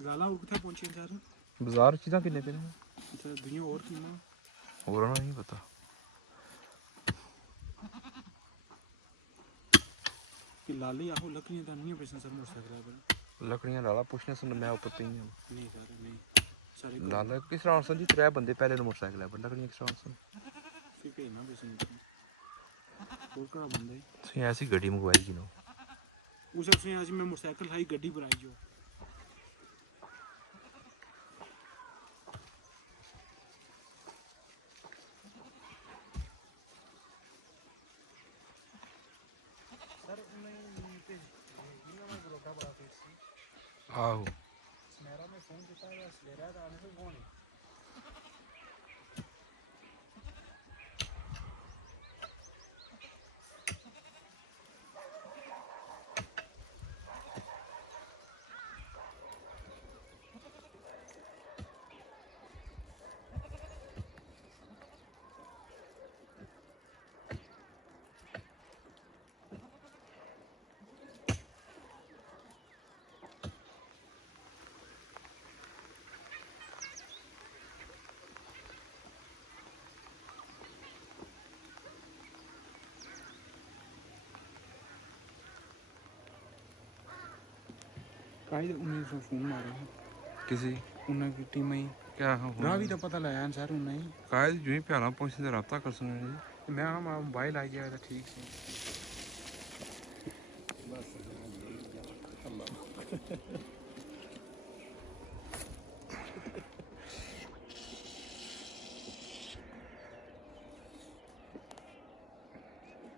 ਲਾਲਾ ਉਹ ਕਿੱਥੇ ਪਹੁੰਚੇ ਸਰ ਬਾਜ਼ਾਰ ਚੀਜ਼ਾਂ ਕਿੰਨੇ ਪਏ ਨੇ ਤੇ ਦੁਨੀਆ ਹੋਰ ਕੀਮਾ ਹੋਰ ਨਾ ਨਹੀਂ ਪਤਾ कि लाले आहो लकड़ियां तो नहीं पैसा सर मोटरसाइकिल पर लकड़ियां लाला पूछने सुन मैं ऊपर पे ही हूं नहीं सर नहीं सारे लाला किस तरह से जी 3 बंदे पहले मोटरसाइकिल पर लकड़ियां किस तरह से फिर भेजना पैसे और का बंदा ਤੁਸੀਂ ਐਸੀ ਗੱਡੀ ਮੰਗਵਾਈ ਜੀ ਨੂੰ उस सबसे आज मैं मोटरसाइकिल हाई गड्डी पर आई जो ਆਹੋ मेरा में फोन किया है ले रहा था आने से फोन कायदे उन्हें जो फोन मारे किसी उन्हें की टीम ही क्या राह भी तो पता लगाया सर उन्हें ही कायद जो ही प्यारा पहुंचने से रब्ता कर सुने जी मैं हम मोबाइल आ गया था ठीक से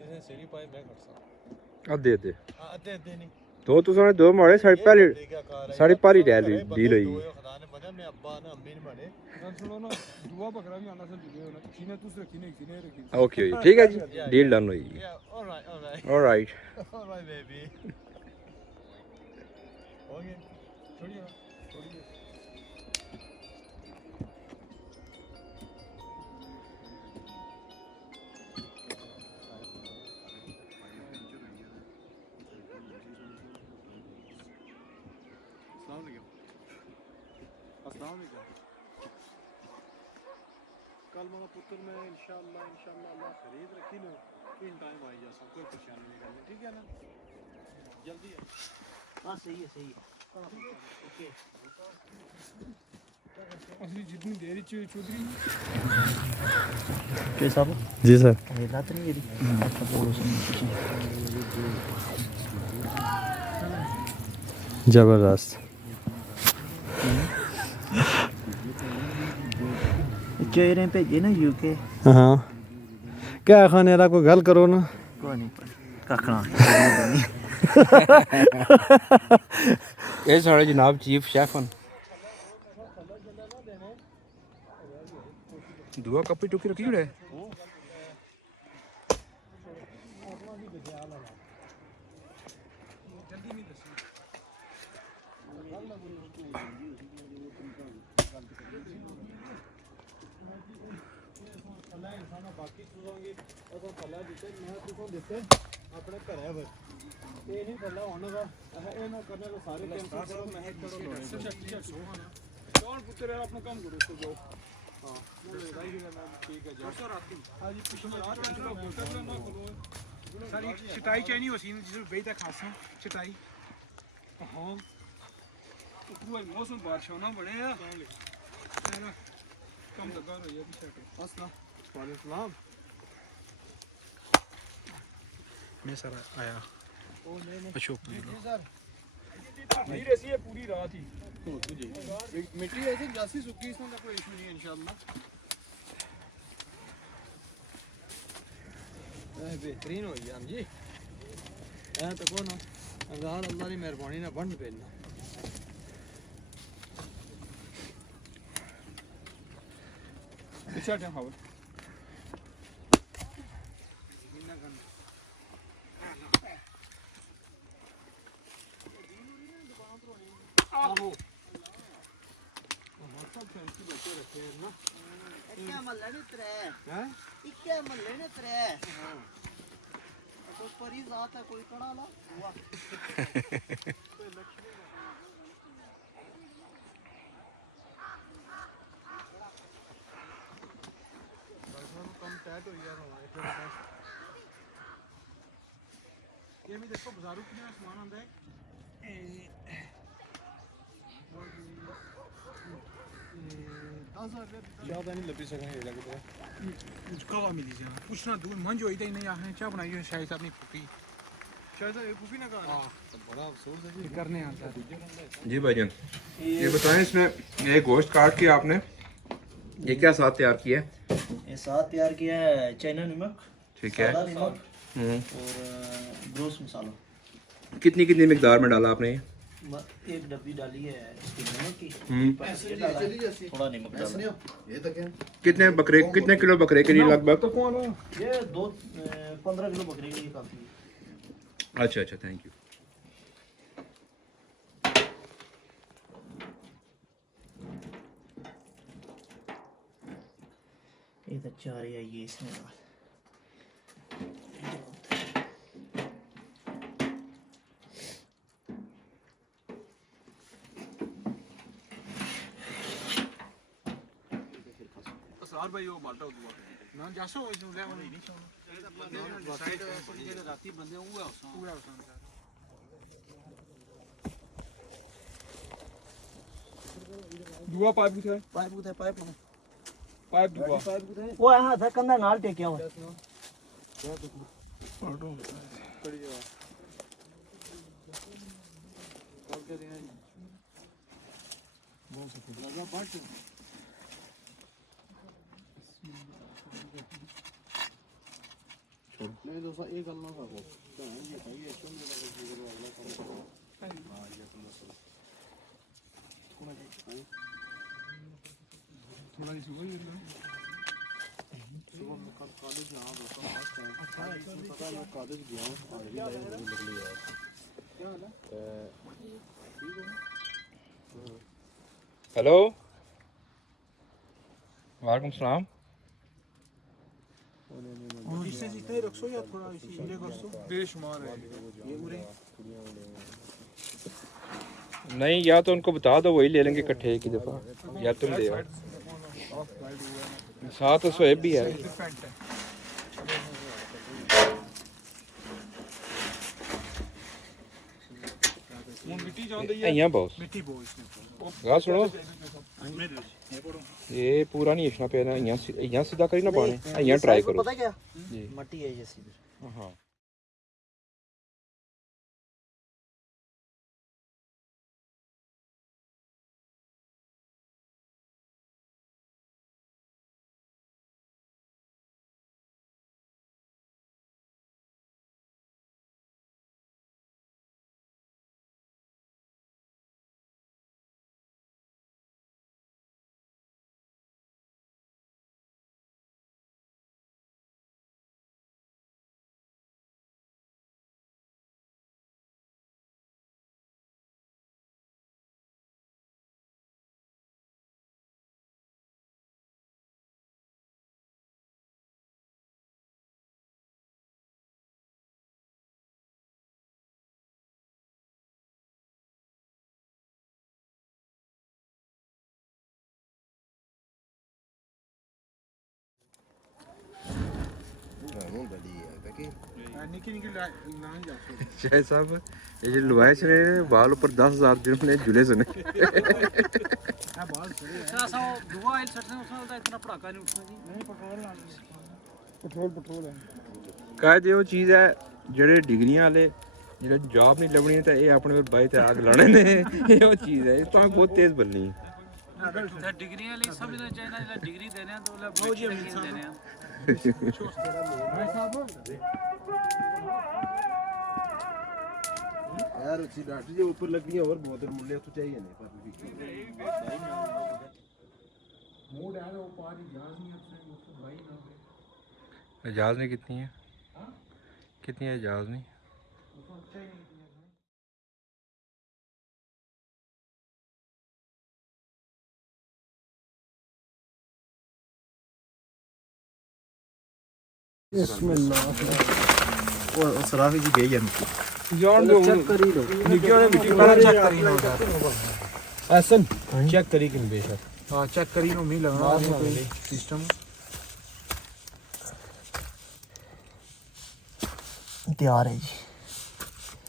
इसे सीढ़ी पाए मैं कर सकता अब दे दे अद्धे अद्धे नहीं दो तो सारे दो मारे साड़ी पारी डील हुई खुदा ने बना मैं अब्बा ना अम्मी ने बने सुनो ना दुआ बकरा भी आना सर जुड़े होना किसी ने तुस रखी नहीं किसी ने रखी ओके ठीक है जी डील डन हुई ऑलराइट बेबी ओके छोड़िए छोड़िए कल मेरा पुत्र मैं इंशाल्लाह अल्लाह खरीद रखी लो इन टाइम आई जा सब कोई परेशानी नहीं करनी ठीक है ना जल्दी है हाँ सही है ओके असली जितनी देरी चौधरी के साहब जी सर ये रात नहीं मेरी अच्छा बोलो जबरदस्त चेहरे भेजे ना यूके हाँ क्या खाने वाला कोई गल करो ना कोई नहीं कखना ये सारे जनाब चीफ शेफ हैं दुआ कपी टुकी रखी जुड़े बाकी चूजांगे अगर फला दिते मैं तुको दिते अपने घर है फिर ये नहीं फला होने का ये ना करने तो सारे कैंसिल करो मेहनत करो कौन पुत्र है अपना काम करो इसको जाओ हां ठीक है जाओ सर आती हां जी पिछले रात ना खोलो सारी चिटाई चाहिए वसीम जिस बेटा खासा चिटाई हां पूरा मौसम बारिश होना बड़े है कम लगा रही है पीछे अस्सलाम वालेकुम मैं सर आया अशोक सर नहीं रहती है पूरी रात ही मिट्टी ऐसी जासी सूखी इसमें कोई इशू नहीं है इंशाल्लाह बेहतरीन हो गया हम जी तो कौन अल्लाह की मेहरबानी ना बंद पेलना अच्छा टाइम हाउ आहो सब फैंसी बच्चे रखे हैं ना क्या मल्ले ने त्रे हैं इक्के मल्ले ने त्रे हां तो परी जात है कोई कड़ा ला हुआ कोई लक्ष्मी ये भी देखो बाजारों कितना सामान आता है ਜ਼ਿਆਦਾ ਨਹੀਂ ਲੱਭੀ ਸਕਣਗੇ ਲੱਗਦਾ कवा मिली जाए पूछना दूर मन जो इधर नहीं आए क्या बनाई है शायद अपनी फूफी शायद ये फूफी ना कर बड़ा अफसोस है ये करने आता है जी भाईजान ये बताएं इसमें ये गोश्त काट के आपने ये क्या साथ तैयार किया है ये साथ तैयार किया है चाइना नमक, ठीक है सादा नमक हम्म और ब्रोस मसाला। कितनी कितनी मिकदार में डाला आपने ये एक डब्बी डाली है इसकी नमक की, हम्म ये डाला है, थोड़ा नमक डाला है। कितने बकरे कितने किलो बकरे के लिए लगभग ये 15 किलो बकरे के लिए काफी है। अच्छा अच्छा थैंक यू ये तो चार है ये इसमें डाल। असरार भाई वो बाल्टा हुआ ना जासो इसमें ले वाली नहीं छोड़ो साइड ये राती बंदे हुआ पूरा दुआ पाइप भी है पाइप उधर पाइप में पाइप दुआ वो यहाँ था कंधा नाल टेकिया हुआ नहीं दोस्तों एक गलना का को ये सही है तुम मेरा अगला काम हां ये थोड़ा इसी वही है सुबह मैं कल कॉलेज में आ रहा था अच्छा पता मैं कॉलेज गया हूं और भी लाइन निकली है क्या हाल है ठीक हो हेलो वालेकुम सलाम और इससे जितना ही रखो या थोड़ा इसी ये कर सो बेशुमार है ये उरे नहीं या तो उनको बता दो वही ले लेंगे इकट्ठे एक ही दफ़ा या तुम दे आओ साथ तो सोएब भी है मिट्टी जान दी यहाँ बहुत मिट्टी बहुत इसमें गा सुनो ये पूरा नहीं इशना पे ना यहाँ सीधा करी ना पानी यहाँ ट्राई करो पता क्या जी मट्टी है जैसी हाँ निकी निकी ना जा सो शायद साहब ये जो लुआए से बाल ऊपर 10,000 जिन्होंने झूले सुने हां बाल सही है सा दुआ आइल सट से उसमें इतना पड़ाका नहीं उठना जी नहीं पेट्रोल है कह दे वो चीज़ है जेडे डिग्रियां वाले जेडे जॉब नहीं लभनी ते ये अपने बाई ते आग लाने ने ये वो चीज़ है तो बहुत तेज बननी है डिग्री वाली सब इधर चाइना जिला डिग्री देने हैं तो बोला बहुत जी देने हैं भाई साहब यार अच्छी डाटी जो ऊपर लगी है और बहुत मूल्य तो चाहिए नहीं पर मूड है वो पारी जहाज नहीं अपने उसको भाई ना इजाज़ नहीं कितनी है कितनी है इजाज़ नहीं उसको अच्छा ही नहीं किया वो सराफी जी गई है जान दो चेक करी लो निकियो ने मिट्टी वाला चेक करी लो ऐसन चेक करी कि बेशक हां चेक करी नो मी लगना कोई सिस्टम ਤਿਆਰ ਹੈ ਜੀ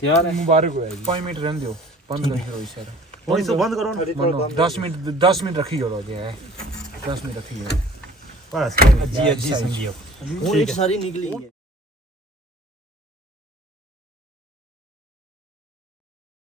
ਤਿਆਰ ਹੈ ਮੁਬਾਰਕ ਹੋਇਆ ਜੀ 5 ਮਿੰਟ ਰਹਿਣ ਦਿਓ ਬੰਦ ਕਰੀ ਕਰੋ ਇਸ ਹੁਣ ਇਸ ਬੰਦ ਕਰੋ ਨਾ 10 ਮਿੰਟ ਰੱਖੀ ਜਾਓ ਜੀ 10 ਮਿੰਟ ਰੱਖੀ ਜਾਓ ਬਸ ਜੀ ਸਮਝਿਓ ਹੁਣ ਇੱਕ ਸਾਰੀ ਨਿਕਲੀ ਹੈ